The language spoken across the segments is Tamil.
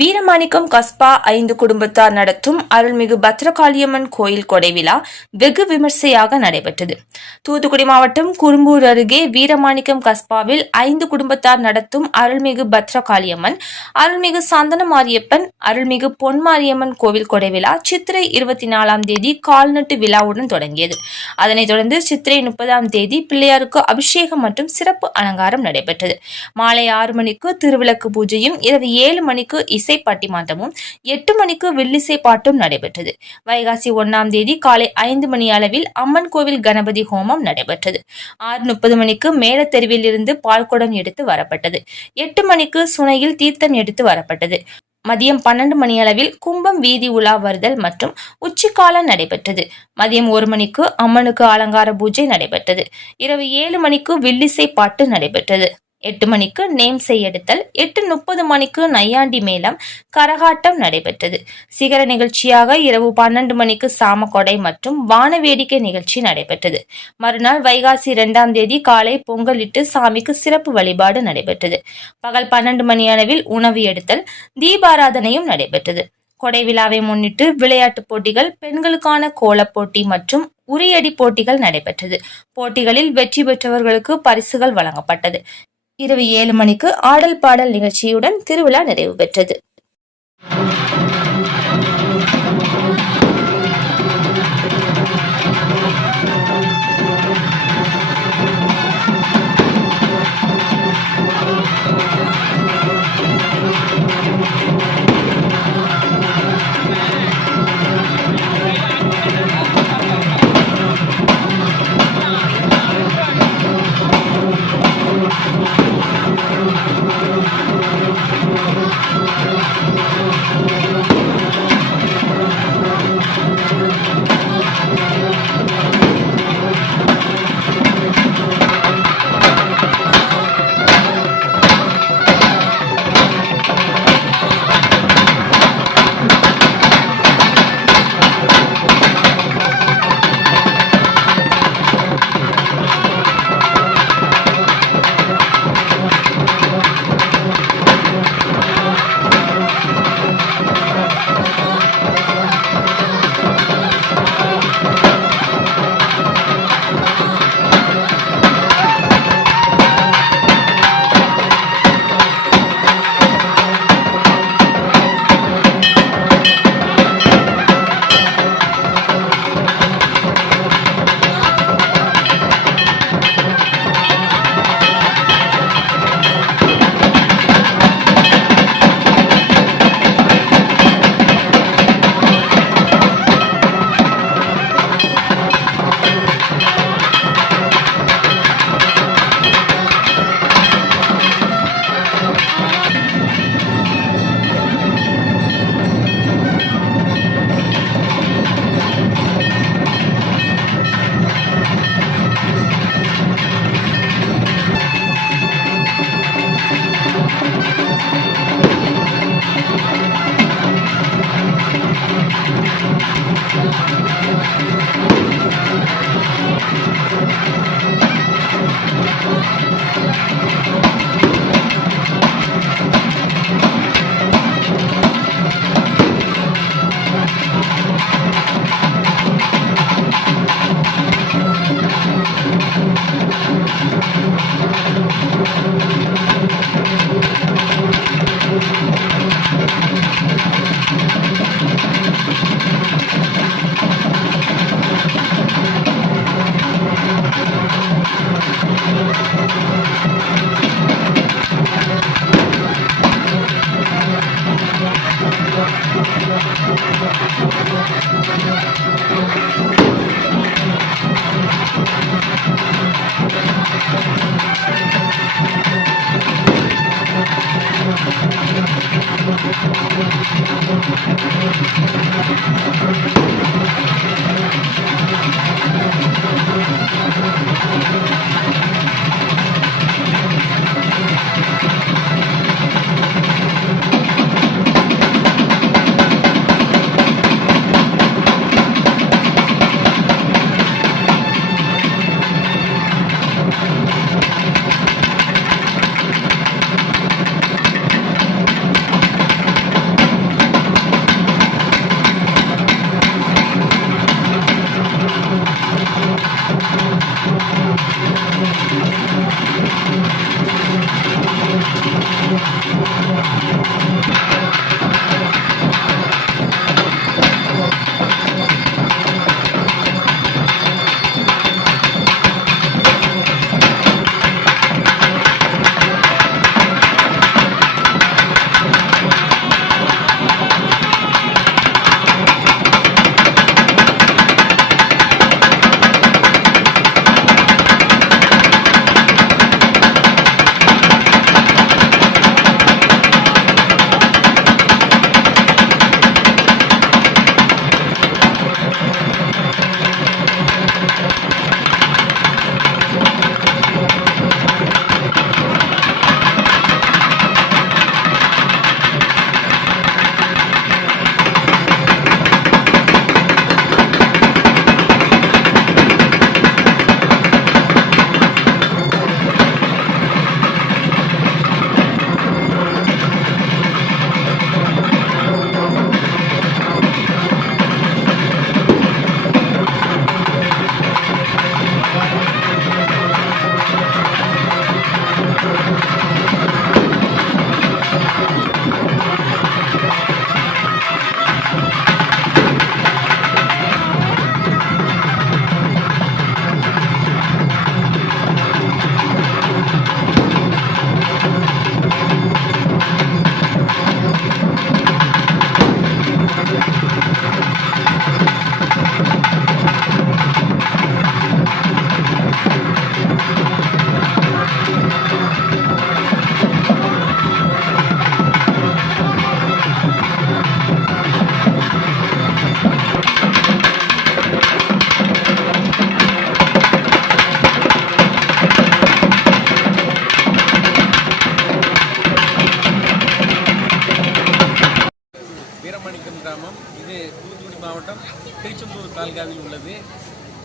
வீரமாணிக்கம் கஸ்பா 5 குடும்பத்தார் நடத்தும் அருள்மிகு பத்ரகாளியம்மன் கோயில் கொடை விழா வெகு விமர்சையாக நடைபெற்றது. தூத்துக்குடி மாவட்டம் குறும்பூர் அருகே வீரமாணிக்கம் கஸ்பாவில் 5 குடும்பத்தார் நடத்தும் அருள்மிகு பத்ரகாளியம்மன், அருள்மிகு சந்தனமாரியப்பன், அருள்மிகு பொன்மாரியம்மன் கோவில் கொடை விழா சித்திரை 24ஆம் தேதி கால்நட்டு விழாவுடன் தொடங்கியது. அதனைத் தொடர்ந்து சித்திரை 30ஆம் தேதி பிள்ளையாருக்கு அபிஷேகம் மற்றும் சிறப்பு அலங்காரம் நடைபெற்றது. மாலை 6 மணிக்கு திருவிளக்கு பூஜையும், இரவு 7 மணிக்கு இசை பட்டிமன்றமும், 8 மணிக்கு வில்லிசை பாட்டும் நடைபெற்றது. வைகாசி 1ஆம் தேதி காலை 5 மணி அளவில் அம்மன் கோவில் கணபதி ஹோமம் நடைபெற்றது. 6:30 மணிக்கு மேலத்தெருவில் இருந்து பால்குடம் எடுத்து வரப்பட்டது. 8 மணிக்கு சுனையில் தீர்த்தம் எடுத்து வரப்பட்டது. மதியம் 12 மணியளவில் கும்பம் வீதி உலா வருதல் மற்றும் உச்சிக்காலம் நடைபெற்றது. மதியம் 1 மணிக்கு அம்மனுக்கு அலங்கார பூஜை நடைபெற்றது. இரவு 7 மணிக்கு வில்லிசை பாட்டு நடைபெற்றது. 8 மணிக்கு நேம் செய்யெடுத்தல், 8:30 மணிக்கு நையாண்டி மேளம், கரகாட்டம் நடைபெற்றது. சிகர நிகழ்ச்சியாக இரவு 12 மணிக்கு சாமக்கொடை மற்றும் வான வேடிக்கை நிகழ்ச்சி நடைபெற்றது. மறுநாள் வைகாசி 2ஆம் தேதி காலை பொங்கலிட்டு சாமிக்கு சிறப்பு வழிபாடு நடைபெற்றது. பகல் 12 மணி அளவில் உணவு எடுத்தல், தீபாராதனையும் நடைபெற்றது. கொடை விழாவை முன்னிட்டு விளையாட்டுப் போட்டிகள், பெண்களுக்கான கோலப் போட்டி மற்றும் உரியடி போட்டிகள் நடைபெற்றது. போட்டிகளில் வெற்றி பெற்றவர்களுக்கு பரிசுகள் வழங்கப்பட்டது. இரவு 7 மணிக்கு ஆடல் பாடல் நிகழ்ச்சியுடன் திருவிழா நிறைவு பெற்றது.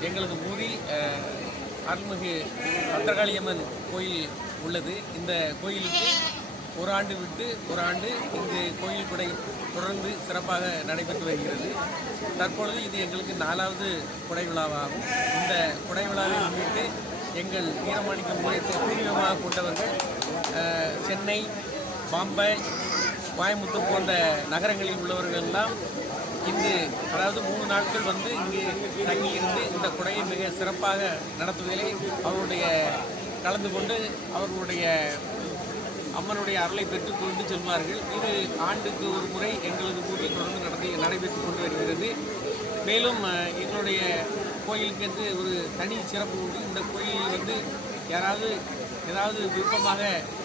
எங்களது ஊரில் அருள்மிகு பத்திரகாளியம்மன் கோயில் உள்ளது. இந்த கோயிலுக்கு ஒரு ஆண்டு விட்டு ஒரு ஆண்டு இங்கு கோயில் குடை தொடர்ந்து சிறப்பாக நடைபெற்று வருகிறது. தற்பொழுது இது எங்களுக்கு 4வது குடை விழாவாகும். இந்த குடை விழாவை முன்னிட்டு எங்கள் வீரமாணிக்கம் பூர்வீகமாக கொண்டவர்கள் சென்னை, பாம்பே, கோயம்புத்தூர் போன்ற நகரங்களில் உள்ளவர்கள் எல்லாம் இங்கு அதாவது 3 நாட்கள் வந்து இங்கு தங்கியிருந்து இந்த குடையை மிக சிறப்பாக நடத்துவதிலே அவருடைய கலந்து கொண்டு அவர்களுடைய அம்மனுடைய அருளை பெற்றுக் கொண்டு செல்வார்கள். இது ஆண்டுக்கு ஒரு முறை எங்களது ஊரில் தொடர்ந்து நடைபெற்று கொண்டு வருகிறது. மேலும் எங்களுடைய கோயிலுக்கு என்று ஒரு தனி சிறப்பு உண்டு. இந்த கோயிலில் வந்து ஏதாவது விருப்பமாக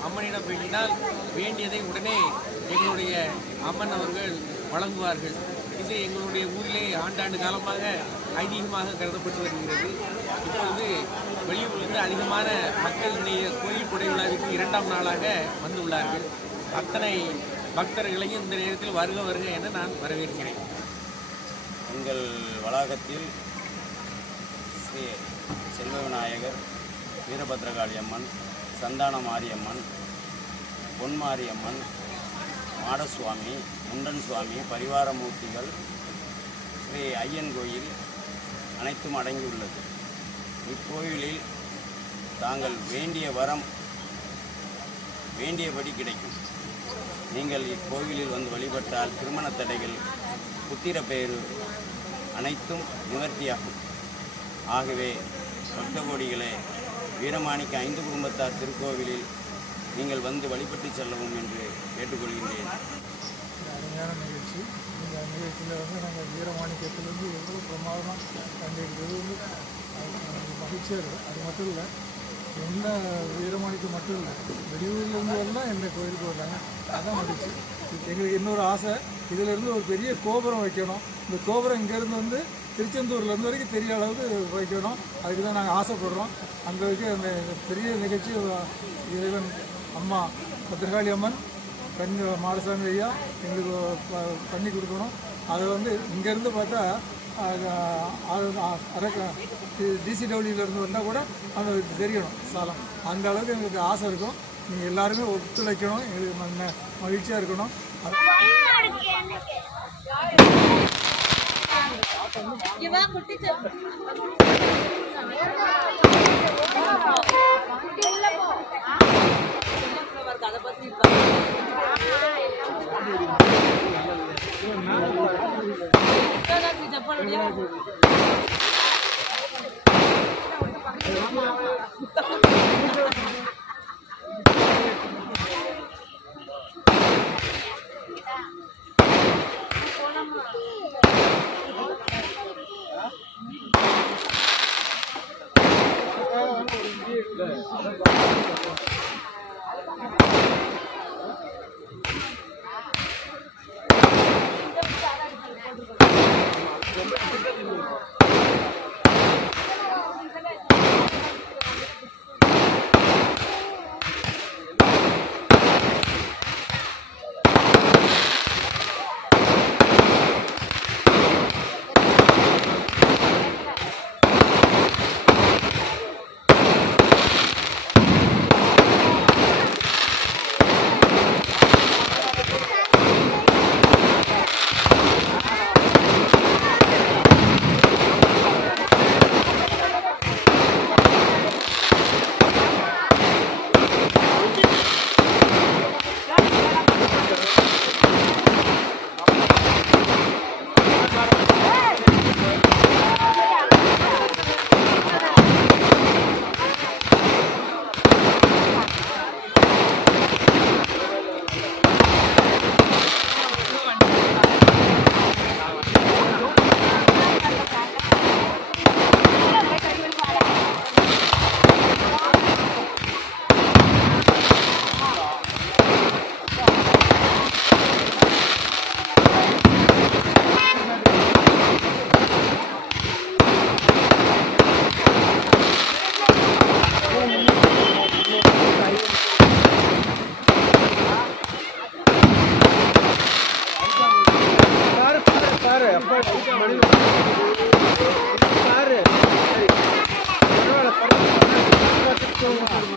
அம்மனிடம் வேண்டினால் வேண்டியதை உடனே எங்களுடைய அம்மன் அவர்கள் வழங்குவார்கள். இது எங்களுடைய ஊரிலே ஆண்டாண்டு காலமாக ஐதீகமாக கருதப்பட்டு வருகிறது. இப்பொழுது வெளியூரிலிருந்து அதிகமான மக்கள் கோயில் குடை விழாவிற்கு 2ஆம் நாளாக வந்துள்ளார்கள். அத்தனை பக்தர்களையும் இந்த நேரத்தில் வருக என நான் வரவேற்கிறேன். எங்கள் வளாகத்தில் ஸ்ரீ செல்வ விநாயகர், வீரபத்ரகாளி அம்மன், சந்தான மாரியம்மன், பொன்மாரியம்மன், மாடசுவாமி, முண்டன் சுவாமி, பரிவார மூர்த்திகள், ஸ்ரீ ஐயன் கோயில் அனைத்தும் அடங்கியுள்ளது. இக்கோயிலில் தாங்கள் வேண்டிய வரம் வேண்டியபடி கிடைக்கும். நீங்கள் இக்கோயிலில் வந்து வழிபட்டால் திருமண தடைகள், புத்திர பெயரு அனைத்தும் நிவர்த்தியாகும். ஆகவே பக்த கோடிகளே, வீரமாணிக்க 5 குடும்பத்தார் திருக்கோவிலில் நீங்கள் வந்து வழிபட்டு செல்லவும் என்று கேட்டுக்கொள்கின்றேன். அருமையான நிகழ்ச்சி. இந்த நிகழ்ச்சியில் வந்து நாங்கள் வீரமாணிக்கத்திலேருந்து எவ்வளோ பிரமாதமாக கண்டிருக்கிறது வந்து மகிழ்ச்சியாக இருக்குது. அது மட்டும் இல்லை, என்ன வீரமாணிக்கம் மட்டும் இல்லை, வெளியூர்லேருந்து எல்லாம் எந்த கோயிலுக்கு வர்றாங்க. அதுதான் மகிழ்ச்சி. எங்களுக்கு இன்னொரு ஆசை, இதிலேருந்து ஒரு பெரிய கோபுரம் வைக்கணும். இந்த கோபுரம் இங்கேருந்து வந்து திருச்செந்தூர்லேருந்து வரைக்கும் தெரிய அளவுக்கு வைக்கணும். அதுக்கு தான் நாங்கள் ஆசைப்படுறோம். அங்கே வைக்க அந்த பெரிய நிகழ்ச்சி இறைவன் அம்மா பத்திரகாளி அம்மன், மாடசாமி ஐயா எங்களுக்கு பண்ணி கொடுக்கணும். அதை வந்து இங்கேருந்து பார்த்தா டிசிடபிள்யூலேருந்து வந்தால் கூட அந்த தெரியணும் சாலம். அந்த அளவுக்கு எங்களுக்கு ஆசை இருக்கும். நீங்கள் எல்லாருமே ஒத்துழைக்கணும். எங்களுக்கு மகிழ்ச்சியாக இருக்கணும். அதை பற்றி சார்